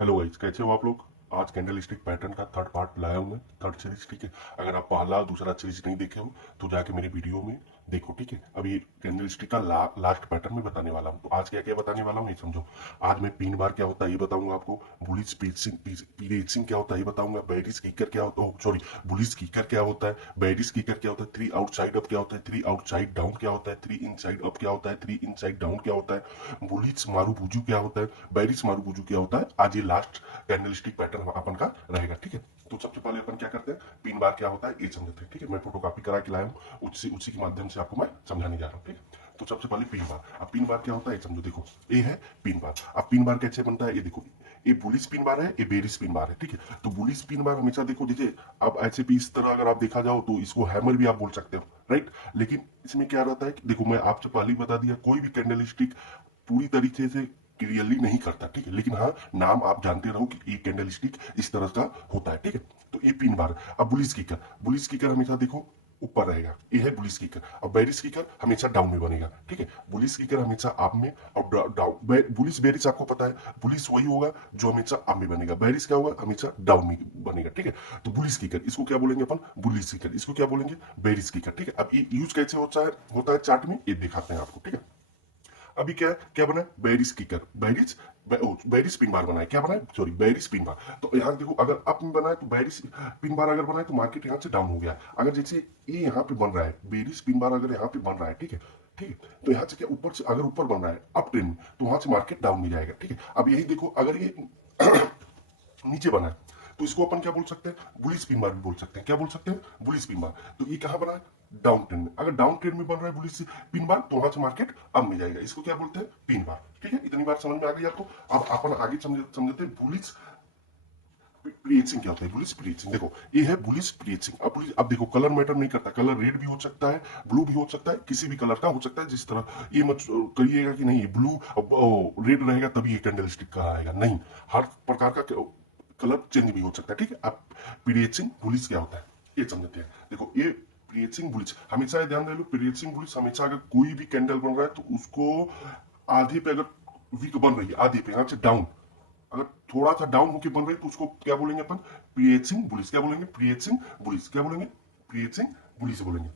Hello guys, कैसे हो आप लोग। आज कैंडल स्टिक पैटर्न का थर्ड पार्ट लाया हूं मैं, थर्ड सीरीज। ठीक है, अगर आप पहला दूसरा सीरीज नहीं देखे हो तो जाके मेरे वीडियो में देखो। ठीक है, अभी कैंडल स्टिक का लास्ट पैटर्न में बताने वाला हूं। तो आज क्या क्या बताने वाला हूं ये समझो। आज मैं पिन बार क्या होता है ये बताऊंगा आपको, बुलिश पीरियड क्या होता है ये बताऊंगा, बेरिश किकर क्या होता है, सॉरी बुलिश किकर क्या होता है, बेरिश किकर क्या होता है, थ्री आउटसाइड अप क्या होता है, थ्री आउटसाइड डाउन क्या होता है, थ्री इनसाइड अप क्या होता है, थ्री इनसाइड डाउन क्या होता है, बुलिश मारू बुजू क्या होता है, बेरिश मारू बुजू क्या होता है। आज ये लास्ट कैंडल स्टिक पैटर्न अपन का रहेगा। ठीक है, तो सबसे पहले अपन क्या करते हैं, पिन बार क्या होता है ये समझते हैं। ठीक है, मैं फोटो कॉपी करा के लाया हूँ, उसी के माध्यम से आपको मैं समझाने जा रहा हूँ। ठीक है, तो सबसे पहले पिन बार। अब पिन बार क्या होता है ये समझो। देखो ये है पिन बार। अब पिन बार कैसे बनता है ये देखो, ये बुलिश पिन बार है, ये बेरिश पिन बार है। ठीक है, तो बुलिश पिन बार हमेशा देखो, जैसे अब ऐसे भी इस तरह अगर आप देखा जाओ तो इसको हैमर भी आप बोल सकते हो, राइट। लेकिन इसमें क्या रहता है कि देखो, मैं आपसे पहले ही बता दिया, कोई भी कैंडल स्टिक पूरी तरीके से क्लियरली नहीं करता। ठीक है, लेकिन हाँ, नाम आप जानते रहो कि ये कैंडल स्टिक इस तरह का होता है। ठीक है, तो ये पिन बार। अब बुलिस किकर हमेशा देखो ऊपर रहेगा, ये है बुलिस किकर। अब बेरिस किकर हमेशा डाउन में बनेगा। ठीक है, बुलिस किकर हमेशा अप में, और डाउन बुलिस बेरिस आपको पता है, बुलिस वही होगा जो हमेशा अप में बनेगा, बेरिस क्या होगा हमेशा डाउन में बनेगा। ठीक है, तो बुलिस किकर इसको क्या बोलेंगे अपन, बुलिस किकर इसको क्या बोलेंगे, बेरिस किकर। ठीक है, अब ये यूज कैसे होता है चार्ट में ये दिखाते हैं आपको। ठीक है, अभी क्या क्या बना है, berries kicker, berries pin bar बना है, क्या बना है, सॉरी बेरिस पिन बार। तो यहाँ देखो, अगर अप में बना है तो बेरिस पिन बार अगर बना है तो मार्केट यहाँ से डाउन हो गया। अगर जैसे ये यहाँ पे बन रहा है, बेरिस पिन बार अगर यहाँ पे बन रहा है, ठीक है, ठीक है, तो यहाँ से क्या ऊपर से अगर ऊपर बन रहा है अप ट्रेंड में, तो वहां से मार्केट डाउन में जाएगा। ठीक है, अब यही देखो, अगर ये नीचे बना है तो इसको अपन क्या बोल सकते हैं, बुलिश पिन बार भी बोल सकते हैं। क्या बोल सकते हैं, बुलिश पिन बार। तो ये कहां बना है, डाउन ट्रेंड में। अगर डाउन ट्रेंड में बन रहा है बुलिश पिन बार, तो वहां से मार्केट अप में जाएगा। इसको क्या बोलते हैं, पिन बार। ठीक है, इतनी बात समझ में आ गई आपको। अब अपन आगे समझते हैं बुलिश प्रीचिंग क्या होता है, बुलिश प्रीचिंग। देखो ये है बुलिश प्रीचिंग। अब देखो, कलर मैटर नहीं करता, कलर रेड भी हो सकता है, ब्लू भी हो सकता है, किसी भी कलर का हो सकता है। जिस तरह ये मत करिएगा कि नहीं ब्लू रेड रहेगा तभी ये कैंडल स्टिक का आएगा, नहीं, हर प्रकार का कलर चेंज भी हो सकता है। ठीक है, अब पीरियचिंग बुलिश क्या होता है ये समझते हैं। देखो ये पीरियचिंग बुलिश, हमेशा ध्यान दे लो, पीरियचिंग बुलिश हमेशा अगर कोई भी कैंडल बन रहा है तो उसको आधे पे अगर वीक बन रही है, आधे पे यहाँ से डाउन, अगर थोड़ा सा डाउन होकर बन रही है तो उसको क्या बोलेंगे अपन, प्रीएचिंग बुलिश। क्या बोलेंगे, प्रीएचिंग बुलिश। क्या बोलेंगे, प्रीएचिंग बुलिश बोलेंगे।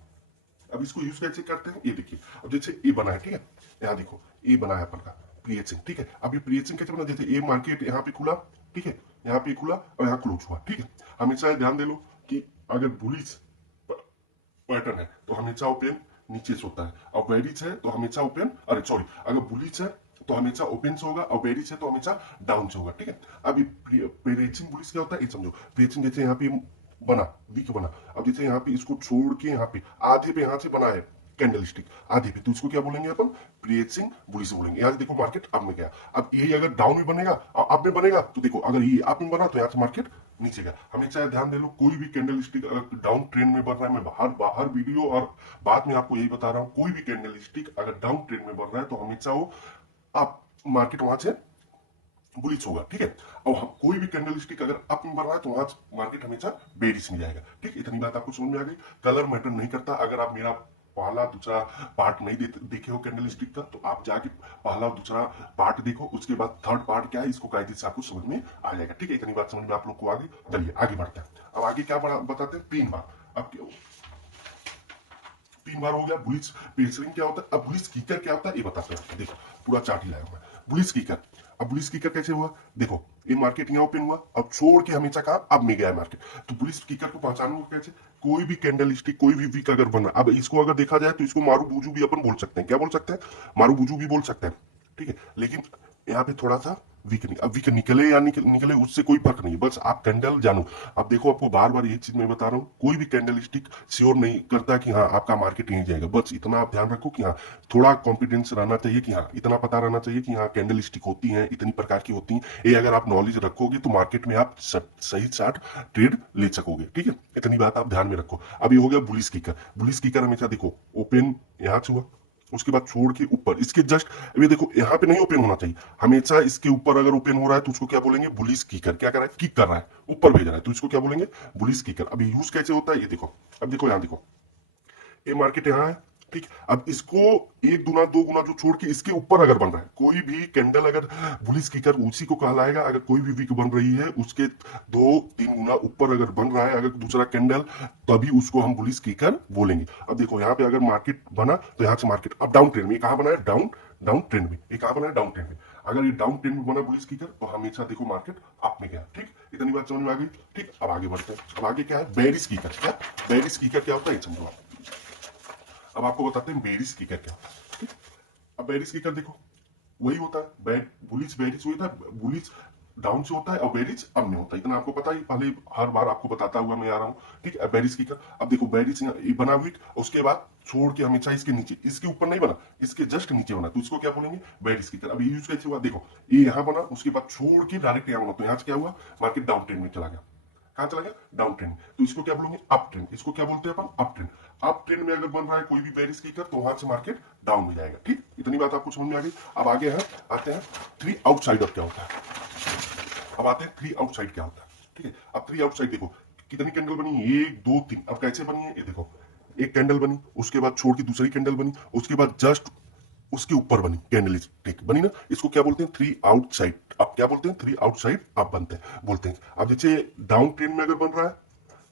अब इसको यूज कैसे करते हैं ये देखिए। अब जैसे ए बना है, ठीक है, यहाँ देखो ए बना है अपन का प्रीएचिंग। ठीक है, अब ये प्रीएचिंग कैसे बना, जैसे ए मार्केट यहाँ पे खुला, ठीक है, यहाँ पे खुला और यहाँ क्लोज हुआ। ठीक है, हमेशा ध्यान दे लो कि अगर बुलिश पैटर्न है तो हमेशा ओपन नीचे से होता है, और बेरिज है तो हमेशा ओपन, अरे सॉरी, अगर बुलिश है तो हमेशा ओपन से होगा, और बेरिज है तो हमेशा डाउन से होगा। ठीक है, अब पेरेचिंग बुलिश क्या होता है ये समझो। पेरेचिंग जैसे यहाँ पे बना, वीक बना, अब जैसे यहाँ पे इसको छोड़ के यहाँ पे आधे पे यहाँ से बना है कैंडल स्टिक, आधे पे, तो इसको क्या बोलेंगे अपन, प्रीएचिंग बुलिश बोलेंगे। यहाँ देखो मार्केट अप में गया, अब यही अगर डाउन में बनेगा और अप में बनेगा तो देखो, अगर ये अप में बना तो यहाँ से मार्केट नीचे गया। हमेशा ध्यान दे लो, कोई भी कैंडल स्टिक अगर डाउन ट्रेंड में बढ़ रहा है, मैं बाहर बाहर वीडियो और बाद में आपको यही बता रहा हूँ, कोई भी कैंडल स्टिक अगर डाउन ट्रेंड में बढ़ रहा है तो हमेशा वो अप मार्केट वहां से बुलिश होगा। ठीक है, और कोई भी कैंडल स्टिक अगर अप में बढ़ रहा है तो वहां मार्केट हमेशा बेरिश में जाएगा। ठीक, इतनी बात आपको समझ में आ गई। कलर मैटर नहीं करता। अगर आप मेरा पहला दूसरा पार्ट नहीं देखे हो कैंडल स्टिक का, तो आप जाके पहला दूसरा पार्ट देखो, उसके बाद थर्ड पार्ट क्या है इसको कायदे से आपको समझ में आ जाएगा। ठीक है, इतनी बात समझ में आप लोग को आ गई। चलिए आगे बढ़ते हैं। अब आगे क्या बताते हैं, पिन बार। अब पिन बार हो गया, बुलिश पेसरिंग क्या होता है, अब बुलिश किकर क्या होता है ये बताते हैं। देखो पूरा चार्ट ही लाया हुआ है, बुलिश किकर। अब बुलिश किकर कैसे हुआ, देखो ये मार्केट यहाँ ओपन हुआ, अब छोड़ के हमेशा कहा अब में गया मार्केट, तो बुलिश किकर को पहचानूंगा कैसे, कोई भी कैंडल स्टिक कोई भी वीक अगर बना, अब इसको अगर देखा जाए तो इसको मारू बूजू भी अपन बोल सकते हैं। क्या बोल सकते हैं, मारू बूजू भी बोल सकते हैं। ठीक है, लेकिन यहाँ पे थोड़ा सा वीक नहीं, अब वीक निकले या निकले उससे कोई फर्क नहीं, बस आप कैंडल जानो। अब देखो, आपको बार बार ये चीज मैं बता रहा हूँ, कोई भी कैंडल स्टिक श्योर नहीं करता कि हाँ आपका मार्केट यहीं जाएगा। बस इतना आप ध्यान रखो कि हाँ, थोड़ा कॉन्फिडेंस रहना चाहिए कि हाँ, इतना पता रहना चाहिए कि हाँ कैंडल स्टिक होती हैं, इतनी प्रकार की होती हैं। ये अगर आप नॉलेज रखोगे तो मार्केट में आप सही साठ ट्रेड ले सकोगे। ठीक है, इतनी बात आप ध्यान में रखो। अब ये हो गया बुलिश किकर। बुलिश किकर हमेशा देखो ओपन यहाँ से हुआ, उसके बाद छोड़ के ऊपर, इसके जस्ट अभी देखो यहाँ पे नहीं ओपन होना चाहिए, हमेशा इसके ऊपर अगर ओपन हो रहा है तो उसको क्या बोलेंगे, बुलिश किकर। क्या कर रहा है, किक कर रहा है, ऊपर भेज रहा है, तो इसको क्या बोलेंगे, बुलिश किकर। अभी यूज कैसे होता है ये देखो। अब देखो यहाँ देखो, ये मार्केट यहाँ है, ठीक। अब इसको एक गुना दो गुना जो छोड़ के इसके ऊपर अगर बन रहा है कोई भी कैंडल, अगर बुलिश किकर उसी को कहलाएगा। अगर कोई भी विक बन रही है उसके दो तीन गुना ऊपर अगर बन रहा है अगर दूसरा कैंडल, तभी उसको हम बुलिश किकर बोलेंगे। अब देखो यहाँ पे अगर मार्केट बना तो यहाँ से मार्केट अब डाउन ट्रेंड में, कहां बना है डाउन डाउन ट्रेंड में, ये कहां बना है डाउन ट्रेंड में। अगर ये डाउन ट्रेंड में बना बुलिश किकर तो हमेशा देखो मार्केट अप में गया। ठीक, इतनी बात समझ में आ गई। ठीक, अब आगे बढ़ते हैं। अब आगे क्या है बेरिश किकर। क्या बेरिश किकर क्या होता है ये समझो आप। अब आपको बताते हैं बेरिश किकर क्या होता है। ठीक, अब बेरिश किकर देखो वही होता है बुलिश बेरिश वही था, बुलिश डाउन से होता है और बेरिश अप में होता है। इतना आपको पता ही, पहले हर बार आपको बताता हुआ मैं आ रहा हूँ। ठीक है, बेरिश की कर। अब देखो बेरिश बना वीक, उसके बाद छोड़ के हमेशा इसके नीचे, इसके ऊपर नहीं बना, इसके जस्ट नीचे बना, तो इसको क्या बोलेंगे बेरिश की कर। अब यूज कैसे हुआ देखो, ये यहाँ बना उसके बाद छोड़ के डायरेक्ट यहाँ बना, तो यहाँ से क्या हुआ मार्केट डाउन ट्रेंड में चला गया। कहां चला गया डाउन ट्रेंड। तो इसको क्या बोलेंगे अप ट्रेंड। इसको क्या बोलते हैं अपन अप ट्रेंड। अप ट्रेंड में अगर बन रहा है कोई भी बेरिश की कर तो वहां से मार्केट डाउन हो जाएगा। ठीक, इतनी बात आपको समझ में आ गई। अब आगे है आते हैं थ्री आउटसाइडर क्या होता है। अब आते हैं थ्री आउटसाइड क्या होता है। ठीक है, अब थ्री आउटसाइड देखो कितनी कैंडल बनी, एक दो तीन। अब कैसे बनी है ये देखो, एक कैंडल बनी उसके बाद छोड़ के दूसरी कैंडल बनी उसके बाद जस्ट उसके ऊपर बनी कैंडल स्टिक बनी ना, इसको क्या बोलते हैं थ्री आउटसाइड। अब क्या बोलते हैं थ्री आउटसाइड अब बनते हैं बोलते हैं। अब जैसे डाउन ट्रेंड में अगर बन रहा है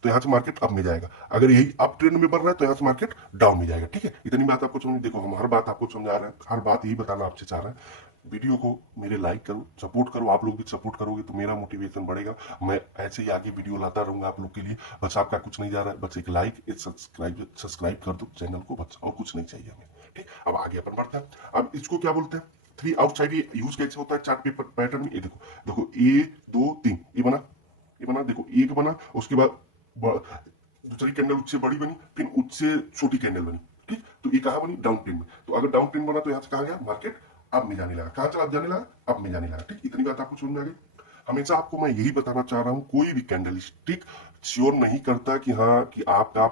तो यहां से मार्केट अप में जाएगा, अगर यही अप ट्रेंड में बन रहा है तो यहां से मार्केट डाउन में जाएगा। ठीक है, इतनी बात आपको समझ। देखो हम हर बात आपको समझा रहे हैं, हर बात यही बताना आपसे चाह रहे हैं। वीडियो को मेरे लाइक करो, सपोर्ट करो। आप लोग भी सपोर्ट करोगे तो मेरा मोटिवेशन बढ़ेगा, मैं ऐसे ही आगे वीडियो लाता रहूंगा आप लोग के लिए। बस आपका कुछ नहीं जा रहा है, बस एक लाइक एक सब्सक्राइब कर दो चैनल को, बस और कुछ नहीं चाहिए हमें। ठीक, अब आगे अपन बढ़ते हैं। अब इसको क्या बोलते हैं थ्री आउटसाइड। ये यूज कैसे होता है चार्ट पेपर पैटर्न में, ये देखो देखो एक दो तीन, ये बना देखो एक बना उसके बाद दूसरी कैंडल उससे बड़ी बनी फिर उससे छोटी कैंडल बनी। ठीक, तो ये कहां बनी डाउन ट्रेंड में। तो अगर डाउन ट्रेंड बना तो यहां से कहा गया मार्केट अब में जाने लगा। कहां चला जाने लगा अब में जाने लगा। ठीक, इतनी बात आपको समझ में आ गई। हमेशा आपको मैं यही बताना चाह रहा हूं, कोई भी कैंडल स्टिक श्योर नहीं करता कि हाँ कि आपका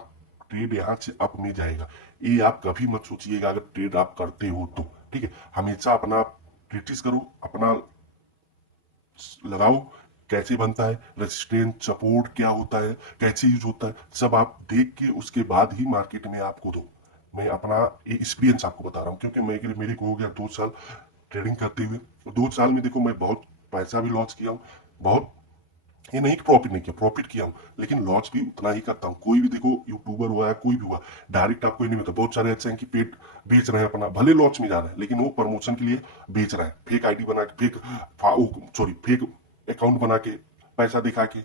ट्रेड यहां से अप में जाएगा। ये आप कभी मत सोचिएगा अगर ट्रेड आप करते हो तो। ठीक है, हमेशा अपना प्रैक्टिस करो, अपना लगाओ कैसे बनता है, रेजिस्टेंस सपोर्ट क्या होता है, कैसे यूज होता है, सब आप देख के उसके बाद ही मार्केट में आपको दो। मैं अपना एक्सपीरियंस आपको बता रहा हूँ क्योंकि मेरे को हो गया 2 साल ट्रेडिंग करते हुए। 2 साल में देखो मैं बहुत पैसा भी लॉस किया हूँ, बहुत ये नहीं कि प्रॉफिट नहीं किया, प्रॉफिट किया हूँ लेकिन लॉस भी उतना ही करता हूँ। कोई भी देखो यूट्यूबर हुआ है कोई भी हुआ डायरेक्ट आपको नहीं मिलता। बहुत सारे ऐसे हैं कि पेट बेच रहे हैं अपना, भले लॉस में जा रहे हैं लेकिन वो प्रमोशन के लिए बेच रहे हैं, फेक आईडी बना के फेक अकाउंट बना के पैसा दिखा के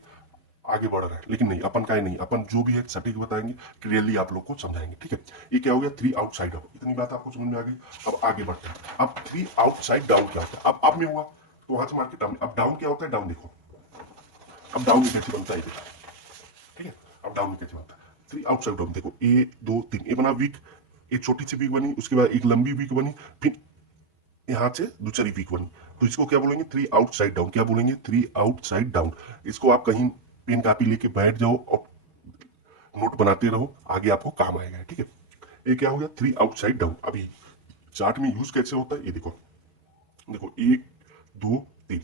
आगे बढ़ रहे हैं। लेकिन नहीं, अपन का ही नहीं, अपन जो भी है सटीक बताएंगे, क्लियरली आप लोग को समझाएंगे। ठीक है, ये क्या हो गया थ्री आउटसाइड अप। इतनी बात आपको समझ में आ गई। अब आगे बढ़ते हैं। अब थ्री आउटसाइड डाउन क्या होता है। अब अप में हुआ तो वहां से मार्केट डाउन। अब डाउन क्या होता है डाउन देखो, अब डाउन कैसे बनता है देखो। ठीक है, अब डाउन कैसे बनता है थ्री आउटसाइड डाउन देखो, ए दो तीन, ये बना वीक, एक छोटी सी वीक बनी उसके बाद एक लंबी वीक बनी फिर यहां से दूसरी वीक बनी, तो इसको क्या बोलेंगे थ्री आउटसाइड डाउन। क्या बोलेंगे थ्री आउटसाइड डाउन। इसको आप कहीं पेन कापी लेके बैठ जाओ और नोट बनाते रहो, आगे आपको काम आएगा। ठीक है, ये क्या हो गया थ्री आउटसाइड डाउन। अभी चार्ट में यूज कैसे होता है ये देखो, देखो एक दो तीन,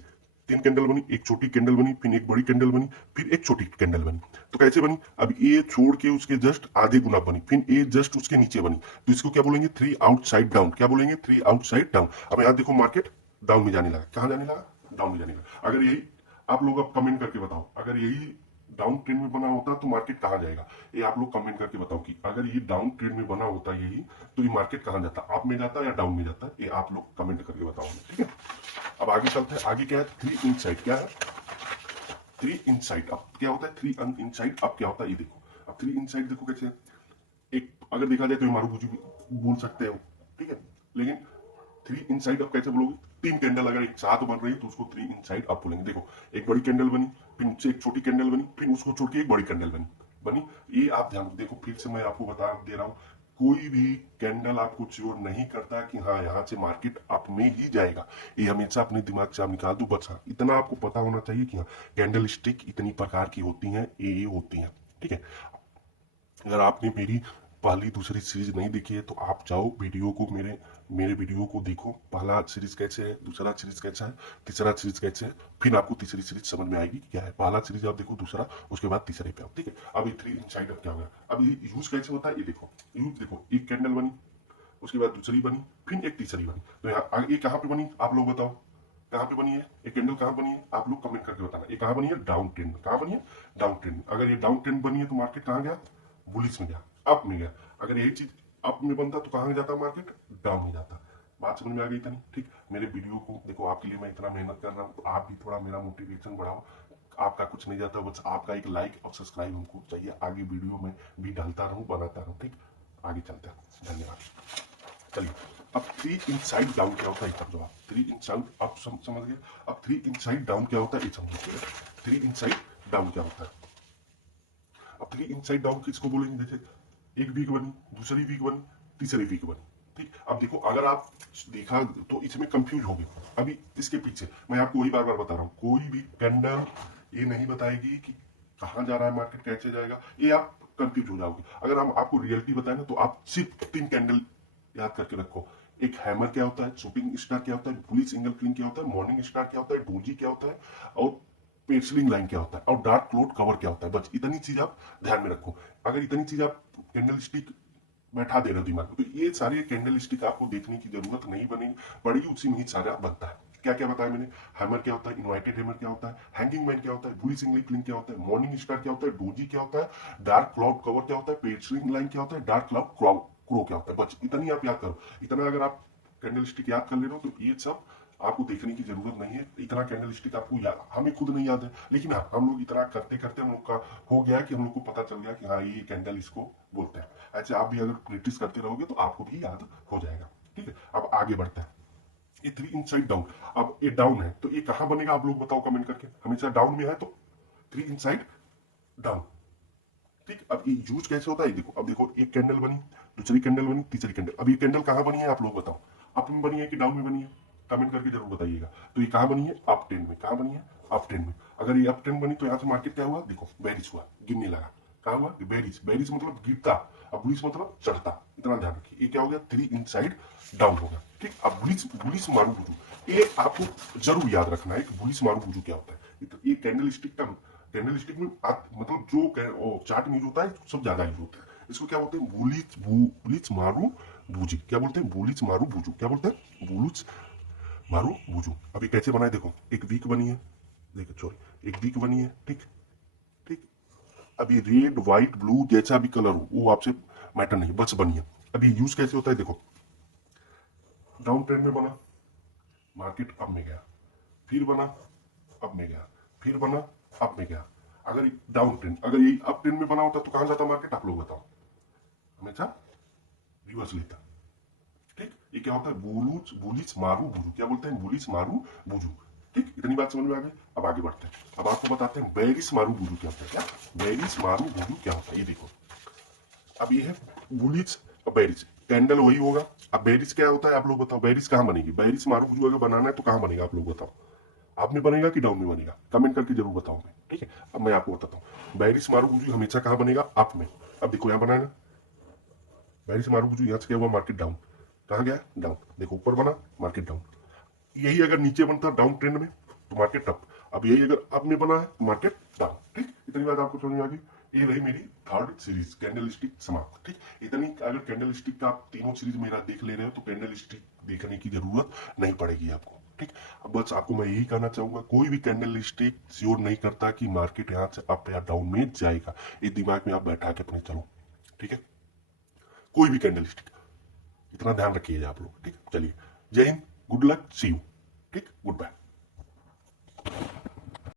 तीन कैंडल बनी, एक छोटी कैंडल बनी फिर एक बड़ी कैंडल बनी फिर एक छोटी कैंडल बनी। तो कैसे बनी, अब ये छोड़ के उसके जस्ट आधे गुना बनी फिर ये जस्ट उसके नीचे बनी, तो इसको क्या बोलेंगे थ्री आउटसाइड डाउन। क्या बोलेंगे थ्री आउटसाइड डाउन। अब यहां देखो मार्केट डाउन में जाने लगा, कहां जाने लगा डाउन में जाने लगा। अगर यही आप लोग अब कमेंट करके बताओ, अगर यही डाउन ट्रेंड में बना होता तो मार्केट कहां जाएगा, ये आप लोग कमेंट करके बताओ कि अगर ये डाउन ट्रेंड में बना होता यही तो ये मार्केट कहां जाता, अप में जाता या डाउन में जाता, ये आप लोग कमेंट करके बताओ। ठीक है, अब आगे चलते हैं। आगे क्या है थ्री इनसाइड। क्या है थ्री इनसाइड। अब क्या होता है थ्री इनसाइड अब क्या होता है ये देखो। अब थ्री इनसाइड देखो कैसे है? एक अगर देखा जाए तो मारू बुझी बोल सकते हो। ठीक है, लेकिन थ्री इनसाइड अप कैसे बोलोगे, तीन कैंडल अगर एक साथ बन रही है तो उसको थ्री इनसाइड अप बोलेंगे। देखो एक बड़ी कैंडल बनी फिर उससे एक छोटी कैंडल बनी फिर उसको छोड़ के एक बड़ी कैंडल बनी बनी ये आप ध्यान देखो। फिर से मैं आपको बता दे रहा हूं, कोई भी कैंडल आपको श्योर नहीं करता कि हाँ यहाँ से मार्केट अप में ही जाएगा। ये हमेशा अपने दिमाग से आप निकाल दो। बस हाँ इतना आपको पता होना चाहिए कि हाँ कैंडल स्टिक इतनी प्रकार की होती हैं, ये होती हैं। ठीक है, अगर आपने मेरी पहली दूसरी सीरीज नहीं देखी है तो आप जाओ वीडियो को, मेरे वीडियो को देखो। पहला सीरीज कैसे है, दूसरा सीरीज कैसा है, तीसरा सीरीज कैसे है, फिर आपको तीसरी सीरीज समझ में आएगी क्या है। पहला सीरीज आप देखो, दूसरा, उसके बाद तीसरे पे आओ। ठीक है, अब ये थ्री इनसाइड अब क्या होगा, अब ये यूज कैसे होता है ये देखो। यूज देखो एक कैंडल बनी उसके बाद दूसरी बनी, फिर एक तीसरी बनी। तो यहाँ ये कहाँ पे बनी आप लोग बताओ, कहाँ पे बनी है ये कैंडल, कहाँ बनी है आप लोग कमेंट करके बताना। ये कहाँ बनी है, डाउन ट्रेंड में। कहाँ बनी है, डाउन ट्रेंड में। अगर ये डाउन ट्रेंड बनी है तो मार्केट कहाँ गया, बुलिश में गया, अप में गया। अगर यही चीज अप में बनता तो कहाँ जाता मार्केट, डाउन में जाता। बात समझ में आ गई था नहीं, ठीक। मेरे वीडियो को देखो, आपके लिए मैं इतना मेहनत कर रहा हूँ, तो आप भी थोड़ा मेरा मोटिवेशन बढ़ाओ। आपका कुछ नहीं जाता, बस आपका एक लाइक और सब्सक्राइब हमको चाहिए। आगे वीडियो में भी डालता रहूं, बनाता रहूं, ठीक। आगे चलते हैं, धन्यवाद। चलिए, अब थ्री इनसाइड डाउन क्या होता है तब जवाब, थ्री इनसाइड अप समझ गए। अब थ्री इनसाइड डाउन क्या होता है ये समझिए। थ्री इनसाइड डाउन क्या होता है, अब थ्री इनसाइड डाउन किसको बोलेंगे, जैसे एक वीक बनी, दूसरी वीक बनी, तीसरी वीक बनी, ठीक। अब देखो, अगर आप देखा तो इसमें कंफ्यूज हो गए। अभी इसके पीछे मैं आपको वही बार बार बता रहा हूँ, कोई भी कैंडल ये नहीं बताएगी कि कहाँ जा रहा है मार्केट, कैसे जाएगा, ये आप कंफ्यूज हो जाओगे। अगर हम आपको रियलिटी बताए ना, तो आप सिर्फ तीन कैंडल याद करके रखो। एक हैमर क्या होता है, शूटिंग स्टार क्या होता है, बुलिश एंगल क्लिंग क्या होता है, मॉर्निंग स्टार क्या होता है, डोजी क्या होता है, और पेंसिलिंग लाइन क्या होता है, और डार्क क्लोड कवर क्या होता है। बस इतनी चीज आप ध्यान में रखो। अगर इतनी चीज आप कैंडल स्टिक बैठा दे रहे हो दिमाग में, तो ये सारे कैंडल स्टिक आपको देखने की जरूरत नहीं बनेगी पड़ेगी, उसी में ही सारा बनता है। क्या क्या बताया मैंने, हैमर क्या होता है, इनवाइटेड हैमर क्या होता है, हैंगिंग मैन क्या होता है, बुलिश एंगल क्लिंग क्या होता है, मॉर्निंग स्टार क्या होता है, डोजी क्या होता है, डार्क क्लाउड कवर क्या होता है, पेंसिलिंग लाइन क्या होता है, डार्क क्लाउड क्रो क्या होता है। बस इतनी आप याद करो। इतना अगर आप कैंडल स्टिक याद कर ले रहे हो, तो ये सब आपको देखने की जरूरत नहीं है। इतना कैंडल स्टिक आपको याद, हमें खुद नहीं याद है, लेकिन हाँ, हम लोग इतना करते करते हम लोग का हो गया कि हम लोग को पता चल गया कि हाँ, ये कैंडल इसको बोलते हैं। ऐसे आप भी अगर प्रैक्टिस करते रहोगे तो आपको भी याद हो जाएगा, ठीक है। अब आगे बढ़ते हैं। ये थ्री इनसाइड डाउन, अब ये डाउन है तो ये कहां बनेगा आप लोग बताओ कमेंट करके। हमेशा डाउन में है तो थ्री इनसाइड डाउन, ठीक। अब ये यूज कैसे होता है देखो। अब देखो, एक कैंडल बनी, दूसरी कैंडल बनी, तीसरी कैंडल। अब ये कैंडल कहां बनी है आप लोग बताओ, अप में बनी है कि डाउन में बनी है, कमेंट करके जरूर बताइएगा। तो ये कहां बनी है, अप ट्रेंड में। कहां बनी है, अप ट्रेंड में। अगर ये अप ट्रेंड बनी तो यहां से मार्केट क्या हुआ, देखो बेरिश हुआ, गिरने लगा। कहा हुआ, बेरिश। बेरिश मतलब गिरता, अब बुलिश मतलब चढ़ता। इतना ध्यान रखिए। ये क्या हो गया, थ्री इनसाइड डाउन होगा, ठीक। अब बुलिश, बुलिश मारू बुझू, ये आपको जरूर याद रखना है कि बुलिश मारू बुझू क्या होता है। ये कैंडल स्टिक का, कैंडल स्टिक में मतलब जो चार्ट यूज होता है सब ज्यादा यूज होता है। इसको क्या बोलते हैं, बुलिच मारू बूजी। क्या बोलते हैं, बुलिच मारू बूजू। क्या बोलते हैं, बुलिच मारू बूजू। अभी कैसे बनाए देखो, एक वीक बनी है, देखो सॉरी, एक वीक बनी है, ठीक ठीक। अभी रेड व्हाइट ब्लू जैसा भी कलर हो वो आपसे मैटर नहीं, बस बनी है। अभी यूज कैसे होता है देखो, डाउन ट्रेंड में बना, मार्केट अप में गया, फिर बना, अप में गया, फिर बना, अप में गया। अगर डाउन ट्रेंड, अगर ये अप ट्रेंड में बना होता तो कहां जाता मार्केट, आप लोग बताओ। हमेशा रिवर्स लेता, ठीक। ये क्या होता है, बुलूच बुलिच मारू बुजू। क्या बोलते हैं, बुलिच मारू बुजू, ठीक। इतनी बात समझ में आ गई। अब आगे बढ़ते हैं। अब आपको बताते हैं बेरिस मारू बुजू क्या होता है। क्या बेरिस मारू बुजू क्या होता है, ये देखो। अब ये है बुलिच और बेरिस, कैंडल वही होगा। अब बेरिस क्या होता है आप लोग बताओ, बेरिस कहां बनेगी, बेरिस मारू बुजू अगर बनाना है तो कहां बनेगा आप लोग बताओ। आप में बनेगा कि डाउन में बनेगा, कमेंट करके जरूर बताऊंगा, ठीक है। अब मैं आपको बताता हूँ, बेरिस मारू बुजू हमेशा कहां बनेगा, अप में। अब देखो यहाँ बनाना, बैरिस मारू बुझू, यहाँ से क्या हुआ, मार्केट डाउन। कहाँ गया, डाउन। देखो ऊपर बना, मार्केट डाउन। यही अगर नीचे बनता डाउन ट्रेंड में तो मार्केट अप। अब यही अगर अप में बना है तो मार्केट डाउन, ठीक। इतनी बात आपको समझ में आ गई। ये रही मेरी थर्ड सीरीज कैंडल स्टिक समाप्त, ठीक। इतनी अगर कैंडल स्टिक का आप तीनों सीरीज मेरा देख ले रहे हो तो कैंडल स्टिक देखने की जरूरत नहीं पड़ेगी आपको, ठीक। अब बस आपको मैं यही कहना चाहूंगा, कोई भी कैंडल स्टिक श्योर नहीं करता कि मार्केट यहाँ से अप या डाउन में जाएगा। ये दिमाग में आप बैठा के अपने चलो, ठीक है। कोई भी कैंडल स्टिक, इतना ध्यान रखिएगा आप लोग, ठीक। चलिए, जय हिंद, गुड लक, सी यू, ठीक, गुड बाय।